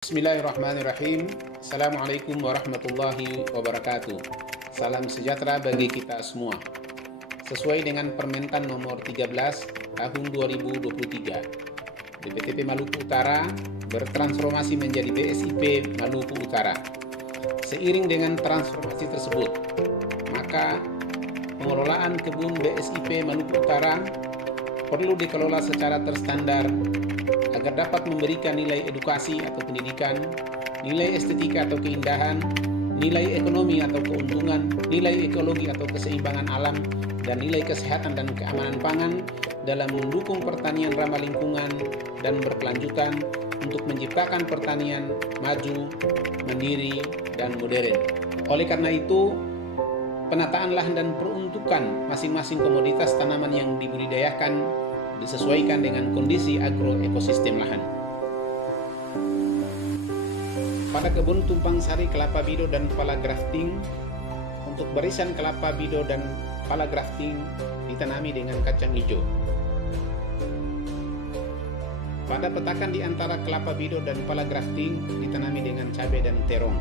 Bismillahirrahmanirrahim. Assalamualaikum warahmatullahi wabarakatuh. Salam sejahtera bagi kita semua. Sesuai dengan Permentan nomor 13 tahun 2023, BPTP Maluku Utara bertransformasi menjadi BSIP Maluku Utara. Seiring dengan transformasi tersebut, maka pengelolaan kebun BSIP Maluku Utara perlu dikelola secara terstandar agar dapat memberikan nilai edukasi atau pendidikan, nilai estetika atau keindahan, nilai ekonomi atau keuntungan, nilai ekologi atau keseimbangan alam, dan nilai kesehatan dan keamanan pangan dalam mendukung pertanian ramah lingkungan dan berkelanjutan untuk menciptakan pertanian maju, mandiri, dan modern. Oleh karena itu, penataan lahan dan peruntukan masing-masing komoditas tanaman yang dibudidayakan disesuaikan dengan kondisi agroekosistem lahan. Pada kebun tumpang sari kelapa bido dan pala grafting, untuk barisan kelapa bido dan pala grafting ditanami dengan kacang hijau. Pada petakan di antara kelapa bido dan pala grafting ditanami dengan cabai dan terong.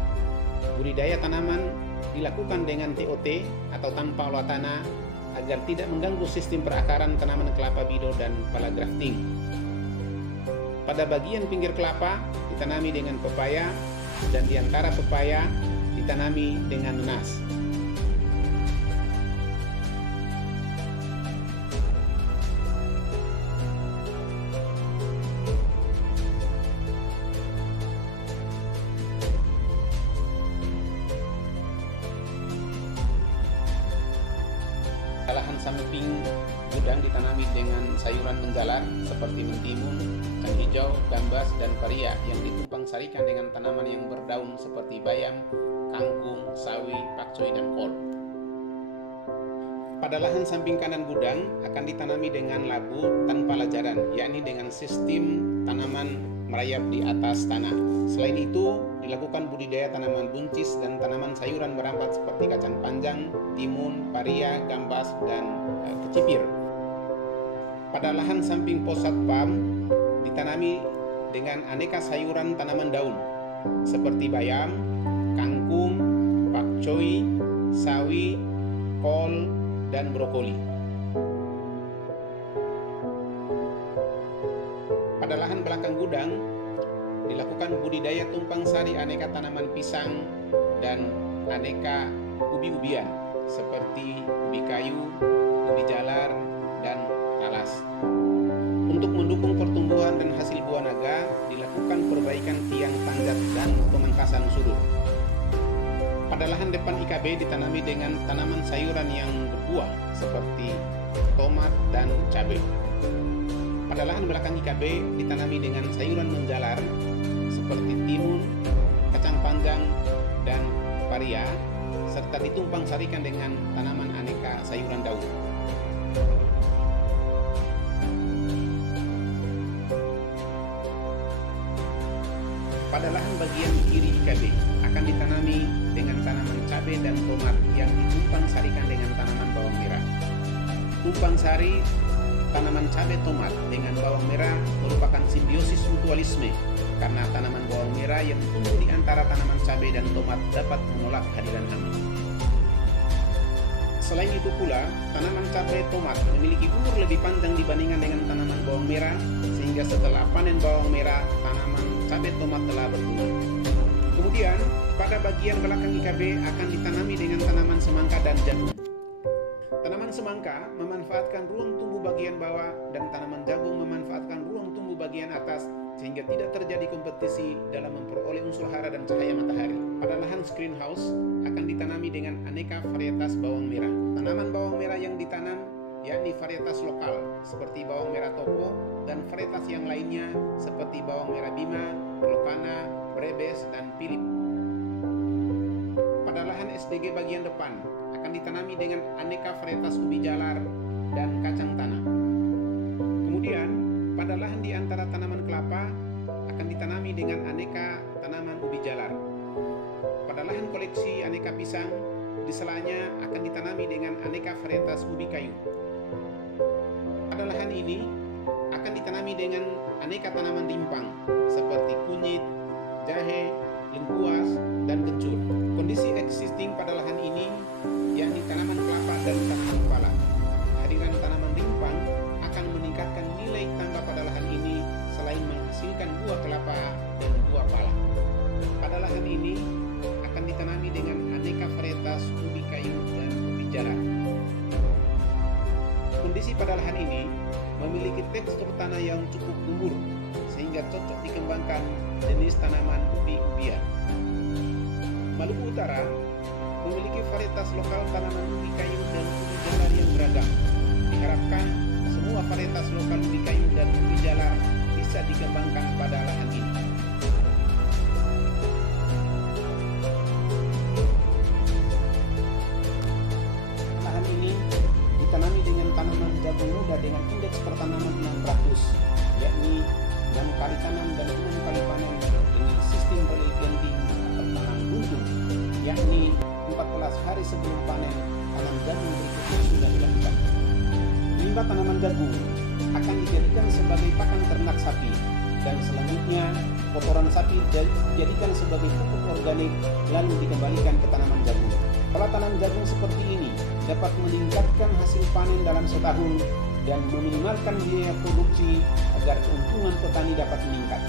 Budidaya tanaman dilakukan dengan TOT atau tanpa olah tanah agar tidak mengganggu sistem perakaran tanaman kelapa bido dan pala grafting. Pada bagian pinggir kelapa ditanami dengan pepaya, dan di antara pepaya ditanami dengan nanas. Lahan samping gudang ditanami dengan sayuran menjalar seperti mentimun, kacang hijau, gambas, dan paria yang ditumpang sarikan dengan tanaman yang berdaun seperti bayam, kangkung, sawi, pakcoy, dan kol. Pada lahan samping kanan gudang akan ditanami dengan labu tanpa lajaran, yakni dengan sistem tanaman merayap di atas tanah. Selain itu, dilakukan budidaya tanaman buncis dan tanaman sayuran merambat seperti kacang panjang, timun, paria, gambas, dan kecipir. Pada lahan samping pos satpam ditanami dengan aneka sayuran tanaman daun seperti bayam, kangkung, pakcoy, sawi, kol, dan brokoli. Pada lahan belakang gudang dilakukan budidaya tumpang sari aneka tanaman pisang dan aneka ubi-ubian seperti ubi kayu, ubi jalar, dan talas. Untuk mendukung pertumbuhan dan hasil buah naga, dilakukan perbaikan tiang tanjat dan pemangkasan sudut. Pada lahan depan IKB ditanami dengan tanaman sayuran yang berbuah seperti tomat dan cabai. Pada lahan belakang IKB ditanami dengan sayuran menjalar seperti timun, kacang panjang, dan paria, serta ditumpang sarikan dengan tanaman aneka sayuran daun. Pada lahan bagian kiri IKB akan ditanami dengan tanaman cabai dan tomat yang ditumpang sarikan dengan tanaman bawang merah. Tumpang sari tanaman cabai tomat dengan bawang merah merupakan simbiosis mutualisme karena tanaman bawang merah yang tumbuh di antara tanaman cabai dan tomat dapat menolak kehadiran hama. Selain itu pula, tanaman cabai tomat memiliki umur lebih panjang dibandingkan dengan tanaman bawang merah, sehingga setelah panen bawang merah, tanaman cabai tomat telah berbunga. Kemudian, pada bagian belakang IKB akan ditanami dengan tanaman semangka dan jagung. Tanaman semangka memanfaatkan ruang tumbuh bagian bawah dan tanaman jagung memanfaatkan ruang tumbuh bagian atas sehingga tidak terjadi kompetisi dalam memperoleh unsur hara dan cahaya matahari. Pada lahan greenhouse akan ditanami dengan aneka varietas bawang merah. Tanaman bawang merah yang ditanam yakni varietas lokal seperti bawang merah topo dan varietas yang lainnya seperti bawang merah bima, lokana, brebes, dan pilip. Pada lahan SDG bagian depan akan ditanami dengan aneka varietas ubi jalar dan kacang tanah. Kemudian, pada lahan di antara tanaman kelapa akan ditanami dengan aneka tanaman ubi jalar. Pada lahan koleksi aneka pisang, di selanya akan ditanami dengan aneka varietas ubi kayu. Pada lahan ini akan ditanami dengan aneka tanaman rimpang seperti kunyit, jahe, lengkuas, dan kencur. Kondisi existing pada lahan ini yakni tanaman kelapa dan tanaman pala. Kehadiran tanaman rimpang akan meningkatkan nilai tambah pada lahan ini selain menghasilkan buah kelapa dan buah pala. Pada lahan ini akan ditanami dengan aneka varietas ubi kayu dan ubi jala. Kondisi pada lahan ini memiliki tekstur tanah yang cukup gembur sehingga cocok dikembangkan jenis tanaman ubi-ubian. Maluku Utara memiliki varietas lokal tanaman ubi kayu dan ubi jalar yang beragam. Diharapkan semua varietas lokal ubi kayu dan ubi jalar bisa dikembangkan pada lahan ini. Lahan ini ditanami dengan tanaman jagung muda dengan indeks pertanaman 600, yakni 6 kali tanam dan 6 kali panen dengan sistem relay planting atau tanam buntung, yakni 14 hari sebelum panen tanam jagung berikutnya sudah dilakukan. Limbah tanaman jagung akan dijadikan sebagai pakan ternak sapi dan selanjutnya kotoran sapi dijadikan sebagai pupuk organik lalu dikembalikan ke tanaman jagung. Pola tanam jagung seperti ini dapat meningkatkan hasil panen dalam setahun dan meminimalkan biaya produksi agar keuntungan petani dapat meningkat.